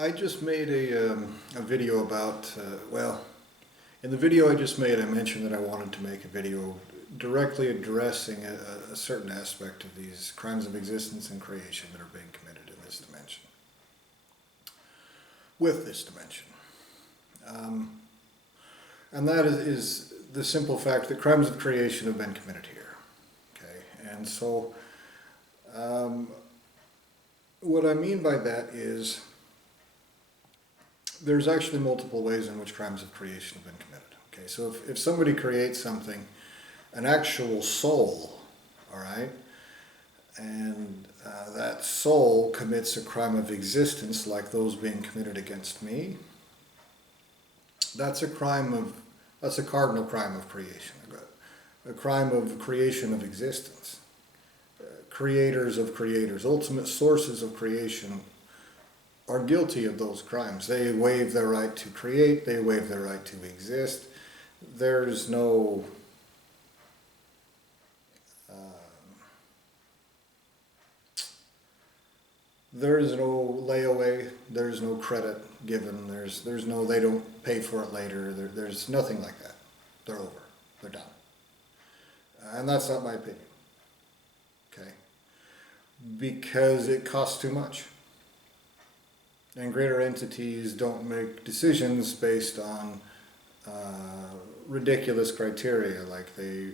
I just made a video about, well, in the video I just made, I mentioned that I wanted to make a video directly addressing a certain aspect of these crimes of existence and creation that are being committed in this dimension. With this dimension. And that is the simple fact that crimes of creation have been committed here. Okay, and so what I mean by that is there's actually multiple ways in which crimes of creation have been committed. Okay, so if somebody creates something, an actual soul, all right, and that soul commits a crime of existence like those being committed against me, that's a cardinal crime of creation, a crime of creation of existence. Creators of creators, ultimate sources of creation are guilty of those crimes. They waive their right to create, they waive their right to exist. There's no layaway, there's no credit given, there's no they don't pay for it later, there's nothing like that. They're over, they're done. And that's not my opinion, okay? Because it costs too much. And greater entities don't make decisions based on ridiculous criteria like they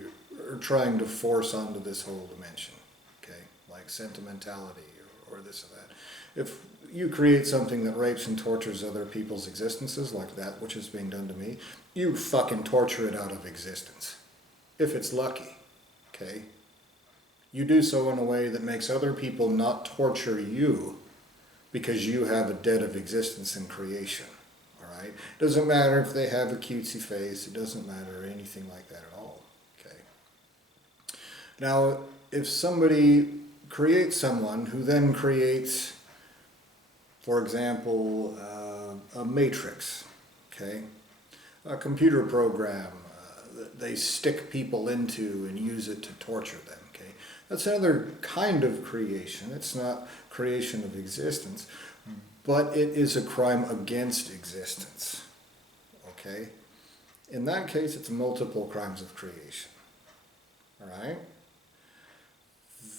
are trying to force onto this whole dimension, okay? Like sentimentality or this or that. If you create something that rapes and tortures other people's existences like that, which is being done to me, you fucking torture it out of existence. If it's lucky, okay? You do so in a way that makes other people not torture you because you have a debt of existence in creation, all right? It doesn't matter if they have a cutesy face, it doesn't matter anything like that at all, okay? Now, if somebody creates someone who then creates, for example, a matrix, okay? A computer program that they stick people into and use it to torture them, okay? That's another kind of creation. It's not creation of existence, but it is a crime against existence, okay? In that case, it's multiple crimes of creation, all right?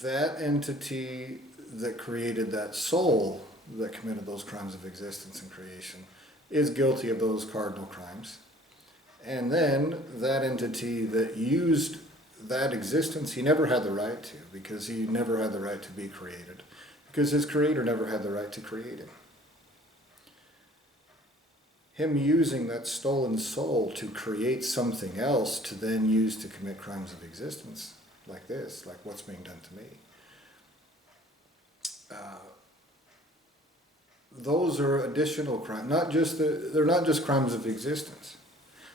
That entity that created that soul that committed those crimes of existence and creation is guilty of those cardinal crimes. And then that entity that used that existence, he never had the right to, because he never had the right to be created, because his creator never had the right to create him. Him using that stolen soul to create something else to then use to commit crimes of existence, like this, like what's being done to me. Those are additional crimes. They're not just crimes of existence.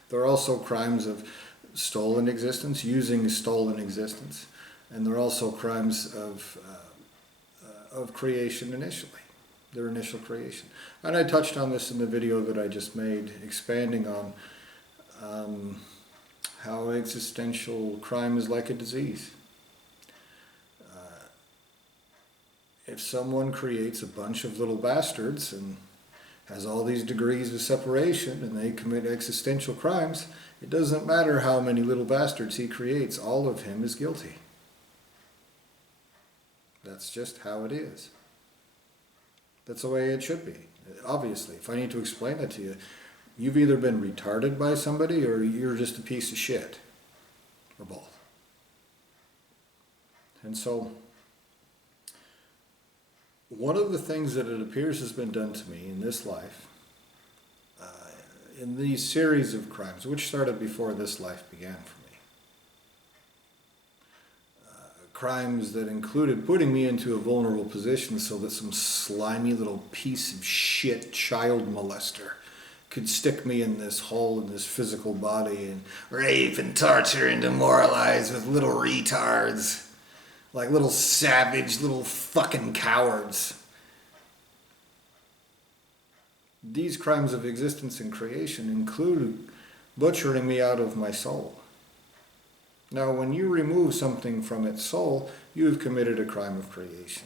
They're also crimes of stolen existence, using stolen existence, and they're also crimes of creation initially, their initial creation. And I touched on this in the video that I just made, expanding on how existential crime is like a disease. If someone creates a bunch of little bastards and has all these degrees of separation and they commit existential crimes, it doesn't matter how many little bastards he creates, all of him is guilty. That's just how it is. That's the way it should be. Obviously, if I need to explain that to you, you've either been retarded by somebody or you're just a piece of shit, or both. And so, one of the things that it appears has been done to me in this life, in these series of crimes, which started before this life began for me, crimes that included putting me into a vulnerable position so that some slimy little piece of shit child molester could stick me in this hole in this physical body and rape and torture and demoralize with little retards. Like little savage, little fucking cowards. These crimes of existence and creation include butchering me out of my soul. Now, when you remove something from its soul, you have committed a crime of creation.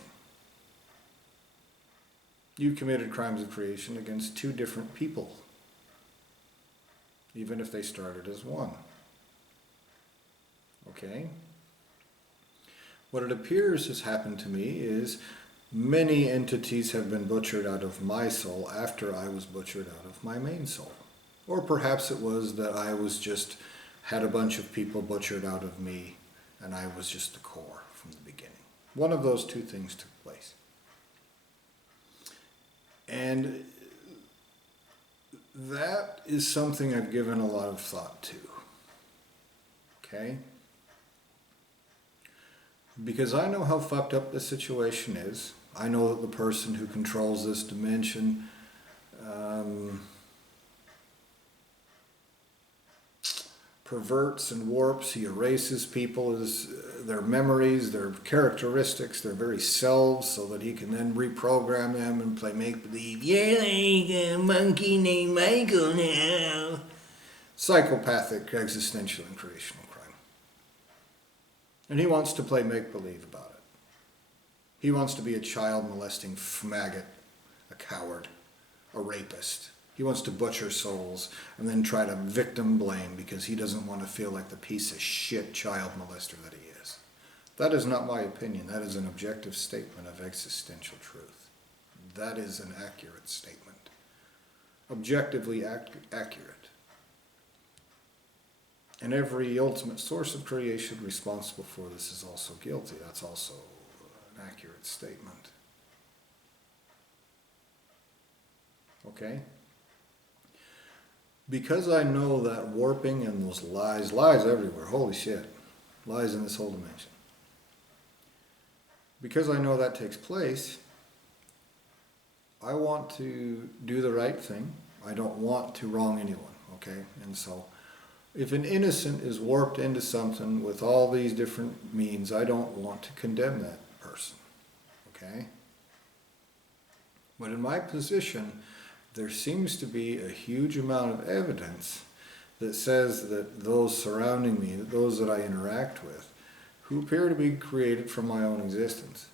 You committed crimes of creation against two different people, even if they started as one. Okay? What it appears has happened to me is many entities have been butchered out of my soul after I was butchered out of my main soul. Or perhaps it was that I was just, had a bunch of people butchered out of me and I was just the core from the beginning. One of those two things took place. And that is something I've given a lot of thought to. Okay? Because I know how fucked up this situation is. I know that the person who controls this dimension perverts and warps. He erases people, their memories, their characteristics, their very selves, so that he can then reprogram them and play make-believe. You're like a monkey named Michael now. Psychopathic, existential, and creational crime. And he wants to play make-believe about it. He wants to be a child-molesting maggot, a coward, a rapist. He wants to butcher souls and then try to victim blame because he doesn't want to feel like the piece of shit child molester that he is. That is not my opinion. That is an objective statement of existential truth. That is an accurate statement. Objectively accurate. And every ultimate source of creation responsible for this is also guilty. That's also an accurate statement. Okay? Because I know that warping and those lies everywhere, holy shit, lies in this whole dimension. Because I know that takes place, I want to do the right thing. I don't want to wrong anyone, okay? And so, if an innocent is warped into something with all these different means, I don't want to condemn that person, okay? But in my position, there seems to be a huge amount of evidence that says that those surrounding me, those that I interact with, who appear to be created from my own existence,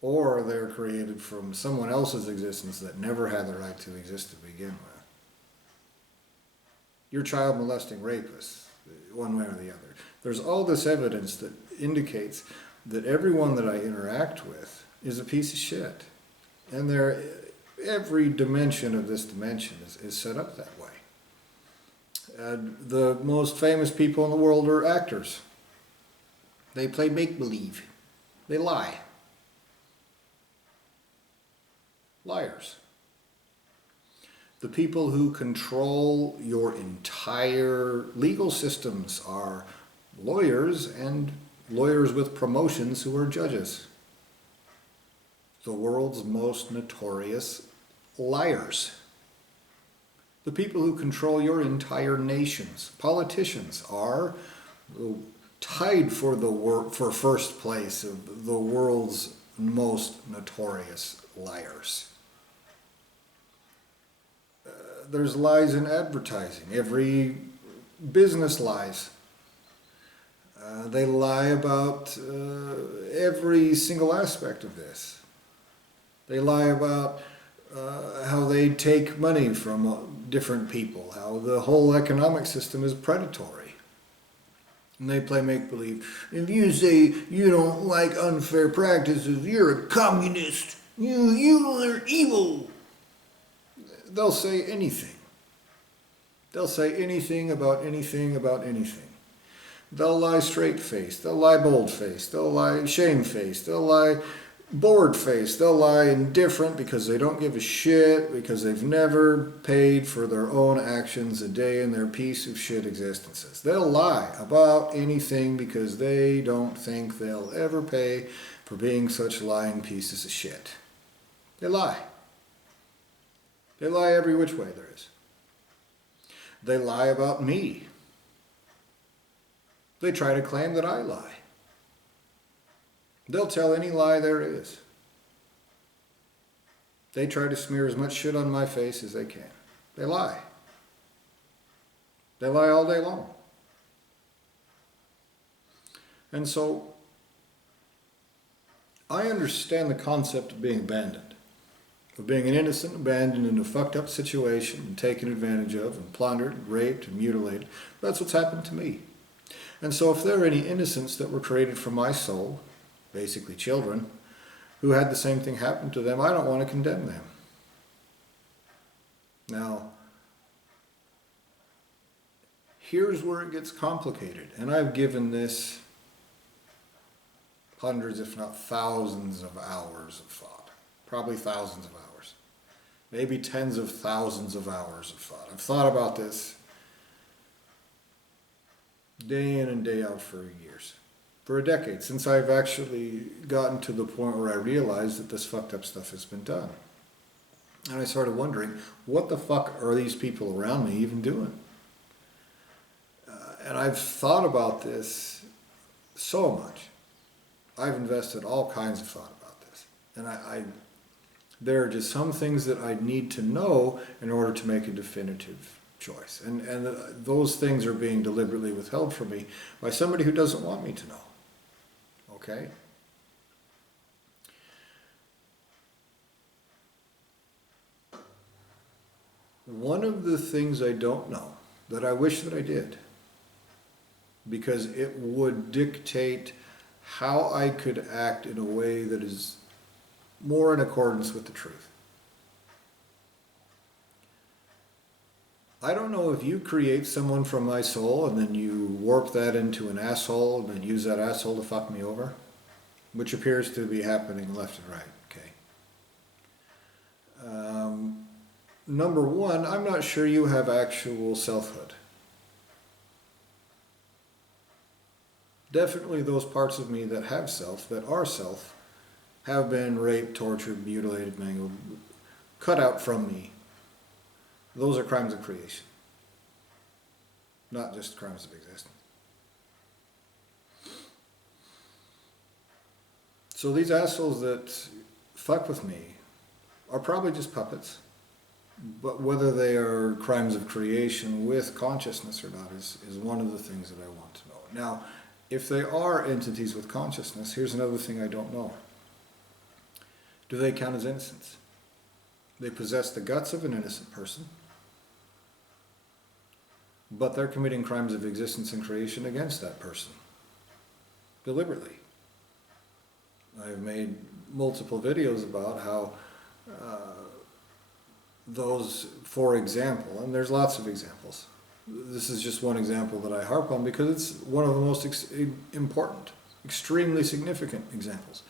or they're created from someone else's existence that never had the right to exist to begin with. You're child molesting rapists, one way or the other. There's all this evidence that indicates that everyone that I interact with is a piece of shit. And every dimension of this dimension is set up that way. The most famous people in the world are actors. They play make-believe. They lie. Liars. The people who control your entire legal systems are lawyers, and lawyers with promotions who are judges. The world's most notorious liars. The people who control your entire nations, politicians, are tied for first place of the world's most notorious liars. There's lies in advertising. Every business lies. They lie about every single aspect of this. They lie about how they take money from different people, how the whole economic system is predatory. And they play make-believe. If you say you don't like unfair practices, you're a communist. You are evil. They'll say anything. They'll say anything about anything about anything. They'll lie straight-faced. They'll lie bold-faced. They'll lie shame-faced. They'll lie bored-faced. They'll lie indifferent because they don't give a shit, because they've never paid for their own actions a day in their piece of shit existences. They'll lie about anything because they don't think they'll ever pay for being such lying pieces of shit. They lie. They lie every which way there is. They lie about me. They try to claim that I lie. They'll tell any lie there is. They try to smear as much shit on my face as they can. They lie. They lie all day long. And so, I understand the concept of being abandoned. Of being an innocent abandoned in a fucked up situation and taken advantage of and plundered, and raped and mutilated. That's what's happened to me. And so if there are any innocents that were created from my soul, basically children, who had the same thing happen to them, I don't want to condemn them. Now, here's where it gets complicated. And I've given this hundreds, if not thousands of hours of thought. Probably thousands of hours. Maybe tens of thousands of hours of thought. I've thought about this day in and day out for years. For a decade, since I've actually gotten to the point where I realized that this fucked up stuff has been done. And I started wondering, what the fuck are these people around me even doing? And I've thought about this so much. I've invested all kinds of thought about this. And there are just some things that I need to know in order to make a definitive choice. And those things are being deliberately withheld from me by somebody who doesn't want me to know. Okay? One of the things I don't know, that I wish that I did, because it would dictate how I could act in a way that is more in accordance with the truth. I don't know if you create someone from my soul and then you warp that into an asshole and then use that asshole to fuck me over, which appears to be happening left and right, okay? Number one, I'm not sure you have actual selfhood. Definitely those parts of me that have self, that are self, have been raped, tortured, mutilated, mangled, cut out from me. Those are crimes of creation, not just crimes of existence. So these assholes that fuck with me are probably just puppets, but whether they are crimes of creation with consciousness or not is one of the things that I want to know. Now, if they are entities with consciousness, here's another thing I don't know. Do they count as innocents? They possess the guts of an innocent person, but they're committing crimes of existence and creation against that person, deliberately. I've made multiple videos about how those, for example, and there's lots of examples. This is just one example that I harp on because it's one of the most important, extremely significant examples.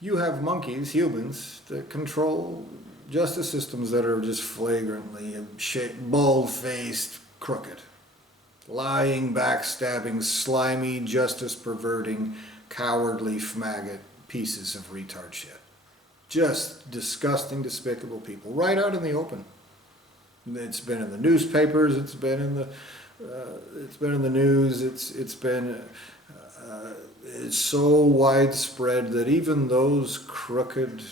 You have monkeys, humans, that control justice systems that are just flagrantly bald-faced, crooked. Lying, backstabbing, slimy, justice-perverting, cowardly, maggot pieces of retard shit. Just disgusting, despicable people, right out in the open. It's been in the newspapers. It's been in the news. It's so widespread that even those crooked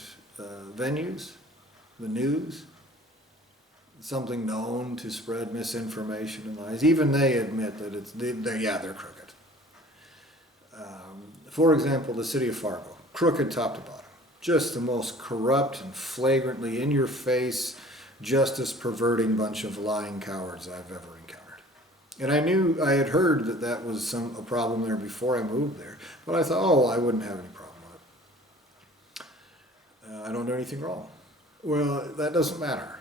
venues, the news, something known to spread misinformation and lies, even they admit that they're crooked. For example, the city of Fargo, crooked top to bottom. Just the most corrupt and flagrantly in-your-face, justice-perverting bunch of lying cowards I've ever encountered. And I had heard that was a problem there before I moved there, but I thought, I wouldn't have any problem with it. I don't do anything wrong. Well, that doesn't matter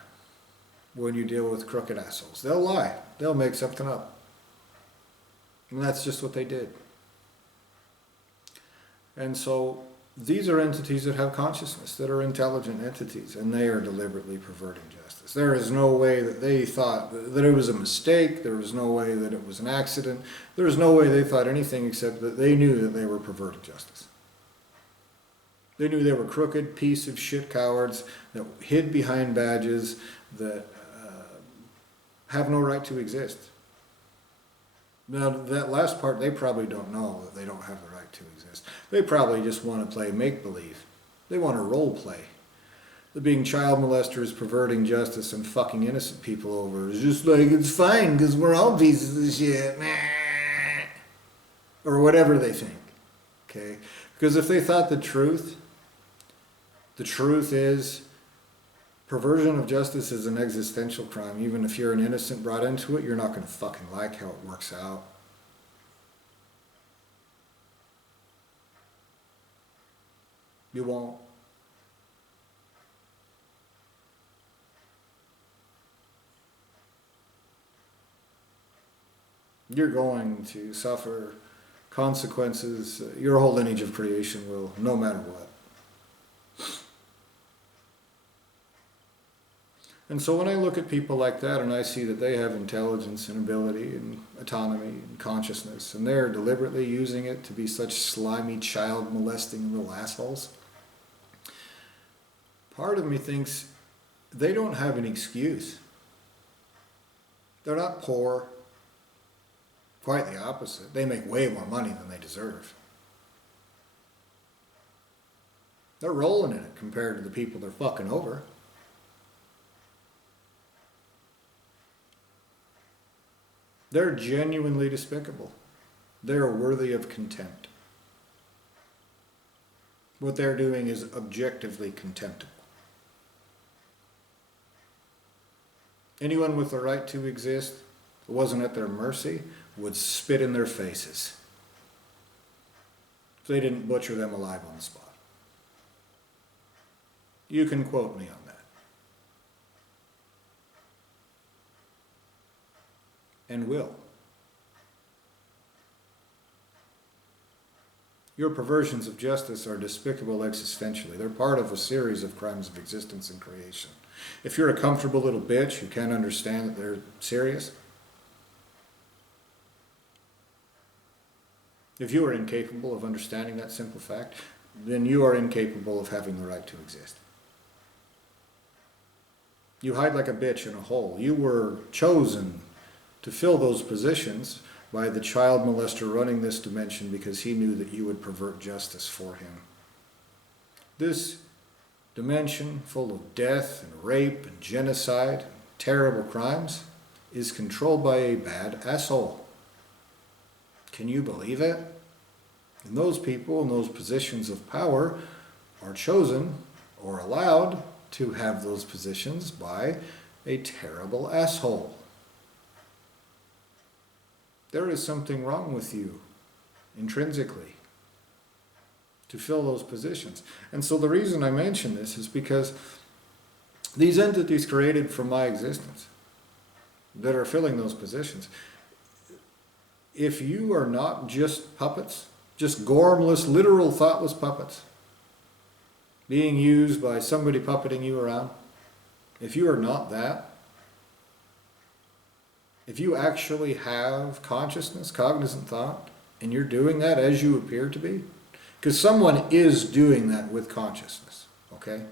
when you deal with crooked assholes. They'll lie. They'll make something up. And that's just what they did. And so these are entities that have consciousness, that are intelligent entities, and they are deliberately perverting justice. There is no way that they thought that it was a mistake. There was no way that it was an accident. There was no way they thought anything except that they knew that they were perverting justice. They knew they were crooked, piece of shit cowards that hid behind badges that have no right to exist. Now, that last part, they probably don't know that they don't have the right to exist. They probably just want to play make-believe. They want to role-play. The being child molesters, perverting justice, and fucking innocent people over is just like, it's fine because we're all pieces of shit. Or whatever they think. Okay? Because if they thought the truth is perversion of justice is an existential crime. Even if you're an innocent brought into it, you're not going to fucking like how it works out. You won't. You're going to suffer consequences. Your whole lineage of creation will, no matter what. And so when I look at people like that and I see that they have intelligence and ability and autonomy and consciousness, and they're deliberately using it to be such slimy, child molesting little assholes, part of me thinks they don't have an excuse. They're not poor. Quite the opposite. They make way more money than they deserve. They're rolling in it compared to the people they're fucking over. They're genuinely despicable. They're worthy of contempt. What they're doing is objectively contemptible. Anyone with the right to exist who wasn't at their mercy would spit in their faces if they didn't butcher them alive on the spot. You can quote me on that. And will. Your perversions of justice are despicable existentially. They're part of a series of crimes of existence and creation. If you're a comfortable little bitch who can't understand that they're serious, if you are incapable of understanding that simple fact, then you are incapable of having the right to exist. You hide like a bitch in a hole. You were chosen to fill those positions by the child molester running this dimension because he knew that you would pervert justice for him. This dimension full of death and rape and genocide and terrible crimes is controlled by a bad asshole. Can you believe it? And those people in those positions of power are chosen or allowed to have those positions by a terrible asshole. There is something wrong with you intrinsically to fill those positions. And so the reason I mention this is because these entities created from my existence that are filling those positions, if you are not just puppets, just gormless, literal, thoughtless puppets being used by somebody puppeting you around, if you are not that, if you actually have consciousness, cognizant thought, and you're doing that as you appear to be, because someone is doing that with consciousness, okay?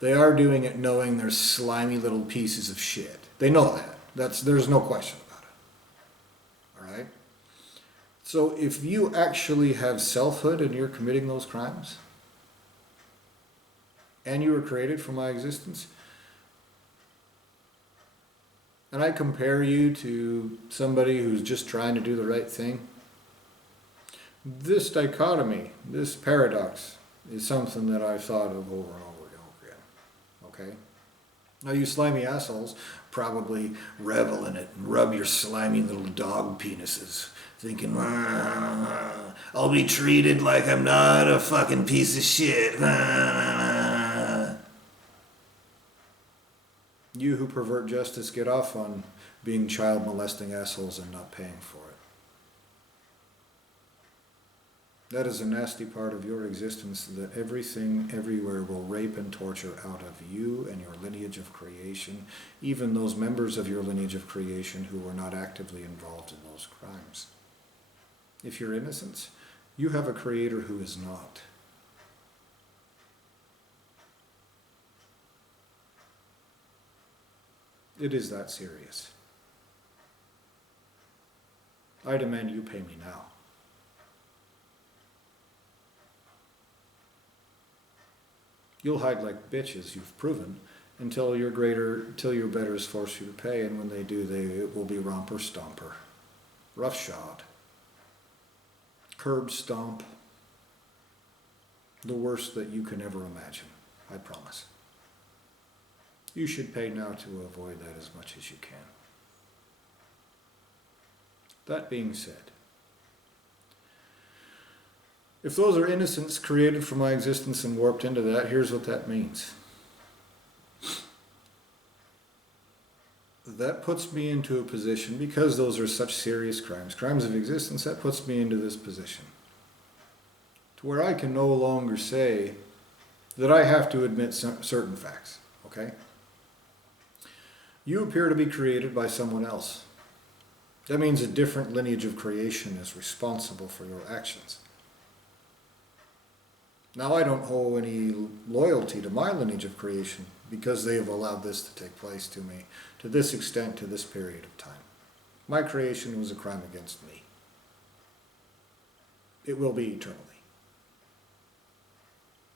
They are doing it knowing they're slimy little pieces of shit. They know that. There's no question about it. All right? So if you actually have selfhood and you're committing those crimes, and you were created for my existence, and I compare you to somebody who's just trying to do the right thing, this dichotomy, this paradox, is something that I've thought of over and over and over again. Okay? Now you slimy assholes probably revel in it and rub your slimy little dog penises, thinking, I'll be treated like I'm not a fucking piece of shit. You who pervert justice get off on being child molesting assholes and not paying for it. That is a nasty part of your existence, that everything, everywhere will rape and torture out of you and your lineage of creation, even those members of your lineage of creation who were not actively involved in those crimes. If you're innocent, you have a creator who is not. It is that serious. I demand you pay me now. You'll hide like bitches, you've proven, until your betters force you to pay, and when they do, it will be romper stomper, roughshod, curb stomp, The worst that you can ever imagine, I promise. You should pay now to avoid that as much as you can. That being said, if those are innocents created for my existence and warped into that, here's what that means. That puts me into a position, because those are such serious crimes, crimes of existence, that puts me into this position to where I can no longer say that I have to admit certain facts, okay? You appear to be created by someone else. That means a different lineage of creation is responsible for your actions. Now, I don't owe any loyalty to my lineage of creation because they have allowed this to take place to me to this extent, to this period of time. My creation was a crime against me. It will be eternally.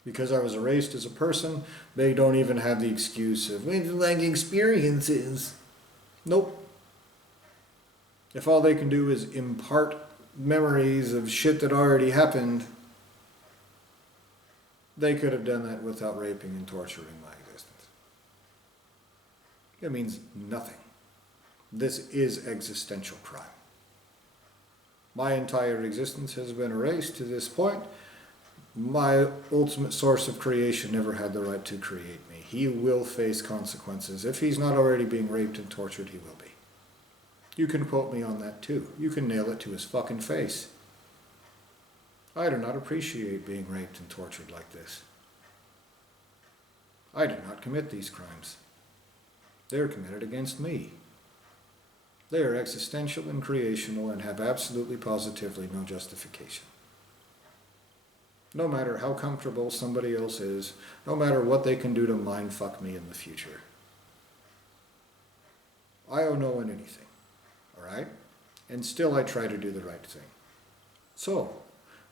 Because I was erased as a person, they don't even have the excuse of, like, experiences. Nope. If all they can do is impart memories of shit that already happened, they could have done that without raping and torturing my existence. It means nothing. This is existential crime. My entire existence has been erased to this point. My ultimate source of creation never had the right to create me. He will face consequences. If he's not already being raped and tortured, he will be. You can quote me on that too. You can nail it to his fucking face. I do not appreciate being raped and tortured like this. I did not commit these crimes. They are committed against me. They are existential and creational and have absolutely positively no justification. No matter how comfortable somebody else is, no matter what they can do to mind fuck me in the future. I owe no one anything, all right? And still I try to do the right thing. So,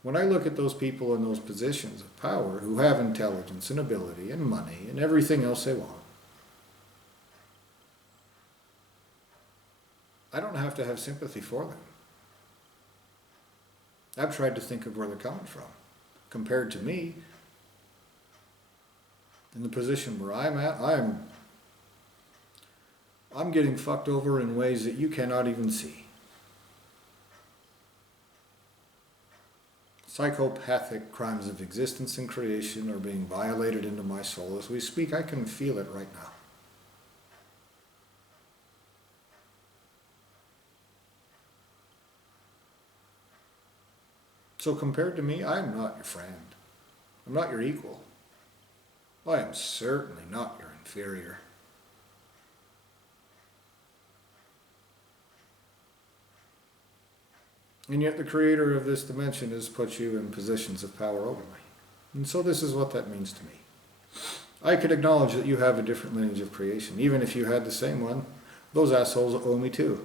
when I look at those people in those positions of power who have intelligence and ability and money and everything else they want, I don't have to have sympathy for them. I've tried to think of where they're coming from. Compared to me, in the position where I'm at, I'm getting fucked over in ways that you cannot even see. Psychopathic crimes of existence and creation are being violated into my soul as we speak. I can feel it right now. So compared to me, I'm not your friend. I'm not your equal. I am certainly not your inferior. And yet the creator of this dimension has put you in positions of power over me. And so this is what that means to me. I could acknowledge that you have a different lineage of creation. Even if you had the same one, those assholes owe me too.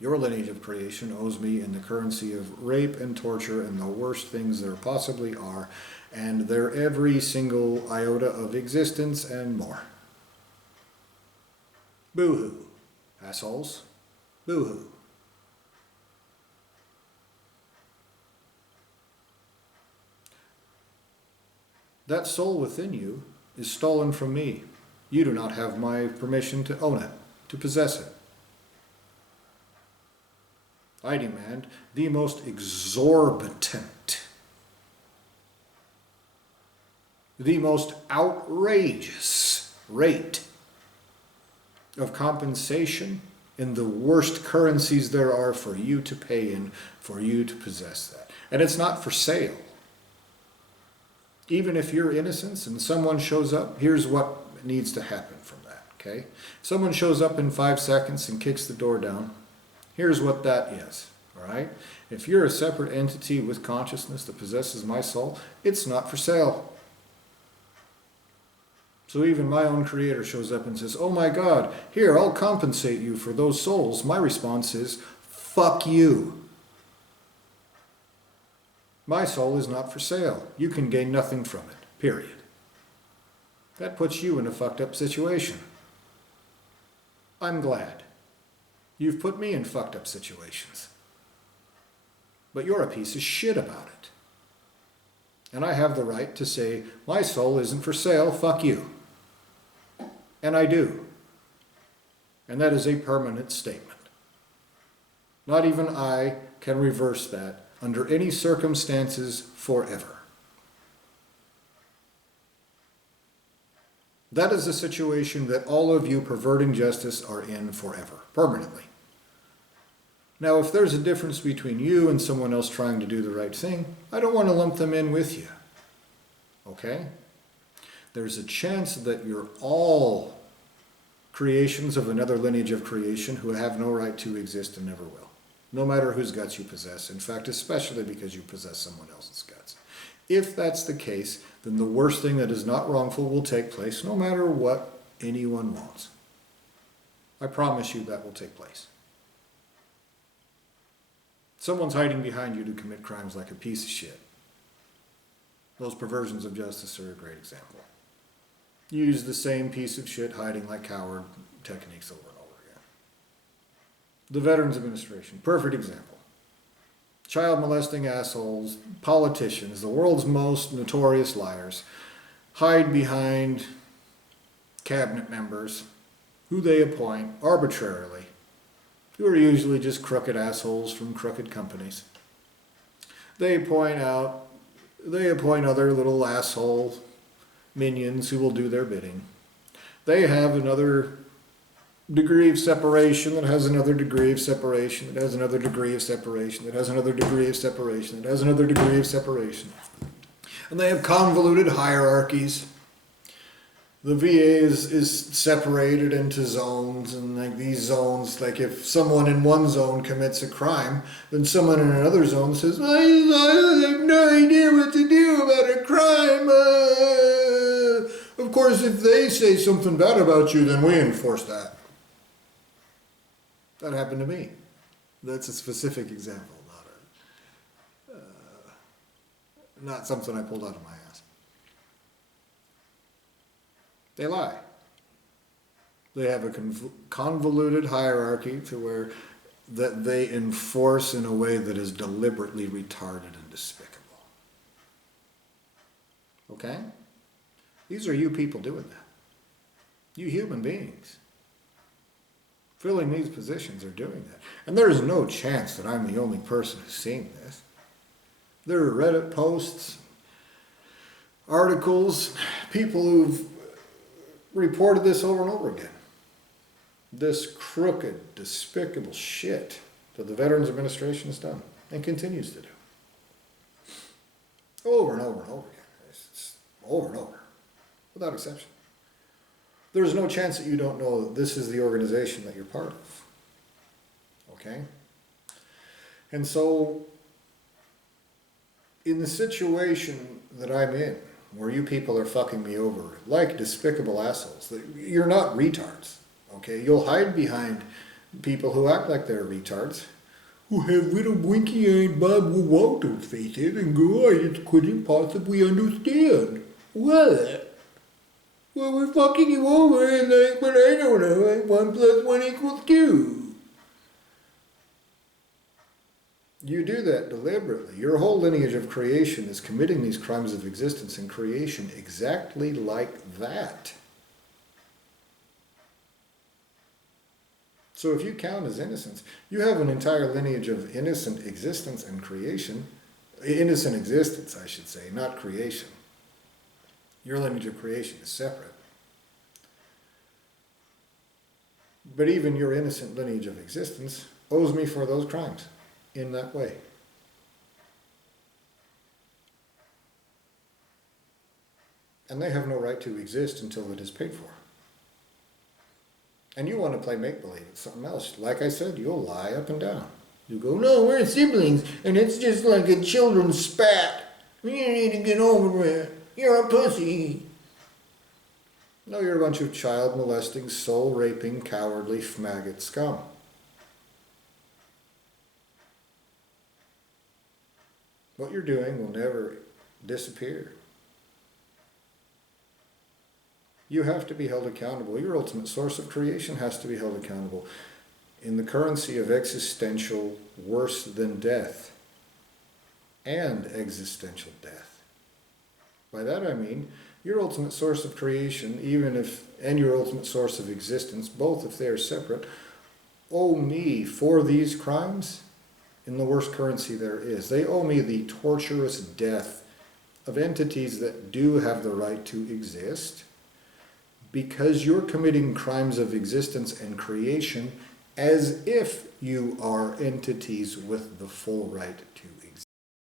Your lineage of creation owes me in the currency of rape and torture and the worst things there possibly are, and their every single iota of existence and more. Boo-hoo, assholes. Boo-hoo. That soul within you is stolen from me. You do not have my permission to own it, to possess it. I demand the most exorbitant, the most outrageous rate of compensation in the worst currencies there are for you to pay in, for you to possess that. And it's not for sale. Even if you're innocent and someone shows up, here's what needs to happen from that, okay? Someone shows up in 5 seconds and kicks the door down. Here's what that is, all right? If you're a separate entity with consciousness that possesses my soul, it's not for sale. So even my own creator shows up and says, oh my God, here, I'll compensate you for those souls. My response is, fuck you. My soul is not for sale. You can gain nothing from it, period. That puts you in a fucked up situation. I'm glad. You've put me in fucked up situations. But you're a piece of shit about it. And I have the right to say, my soul isn't for sale, fuck you. And I do. And that is a permanent statement. Not even I can reverse that under any circumstances forever. That is a situation that all of you perverting justice are in forever, permanently. Now, if there's a difference between you and someone else trying to do the right thing, I don't want to lump them in with you. Okay? There's a chance that you're all creations of another lineage of creation who have no right to exist and never will. No matter whose guts you possess. In fact, especially because you possess someone else's guts. If that's the case, then the worst thing that is not wrongful will take place no matter what anyone wants. I promise you that will take place. Someone's hiding behind you to commit crimes like a piece of shit. Those perversions of justice are a great example. Use the same piece of shit hiding like coward techniques over and over again. The Veterans Administration, perfect example. Child molesting assholes, politicians, the world's most notorious liars, hide behind cabinet members who they appoint arbitrarily, who are usually just crooked assholes from crooked companies. They appoint other little asshole minions who will do their bidding. They have another degree of separation that has another degree of separation that has another degree of separation that has another degree of separation that has another degree of separation. And they have convoluted hierarchies. The VA is separated into zones, and like these zones, like if someone in one zone commits a crime, then someone in another zone says, I have no idea what to do about a crime. Of course, if they say something bad about you, then we enforce that. That happened to me. That's a specific example, not something I pulled out of my ass. They lie. They have a convoluted hierarchy to where that they enforce in a way that is deliberately retarded and despicable. Okay? These are you people doing that. You human beings. Filling these positions are doing that. And there is no chance that I'm the only person who's seeing this. There are Reddit posts, articles, people who've reported this over and over again. This crooked, despicable shit that the Veterans Administration has done and continues to do. Over and over and over again. It's over and over, without exception. There's no chance that you don't know that this is the organization that you're part of. Okay? And so, in the situation that I'm in, where you people are fucking me over like despicable assholes, you're not retards. Okay? You'll hide behind people who act like they're retards, who have little winky-eyed Bob Walters faces and go, I just couldn't possibly understand. What? Well, we're fucking you over and like, but I don't know, like 1 + 1 = 2. You do that deliberately. Your whole lineage of creation is committing these crimes of existence and creation exactly like that. So if you count as innocence, you have an entire lineage of innocent existence and creation. Innocent existence, I should say, not creation. Your lineage of creation is separate. But even your innocent lineage of existence owes me for those crimes in that way. And they have no right to exist until it is paid for. And you want to play make-believe, it's something else. Like I said, you'll lie up and down. You go, no, we're siblings, and it's just like a children's spat. You need to get over it. You're a pussy. No, you're a bunch of child-molesting, soul-raping, cowardly, maggot scum. What you're doing will never disappear. You have to be held accountable. Your ultimate source of creation has to be held accountable in the currency of existential worse than death and existential death. By that I mean, your ultimate source of creation, and your ultimate source of existence, both if they are separate, owe me for these crimes in the worst currency there is. They owe me the torturous death of entities that do have the right to exist, because you're committing crimes of existence and creation as if you are entities with the full right to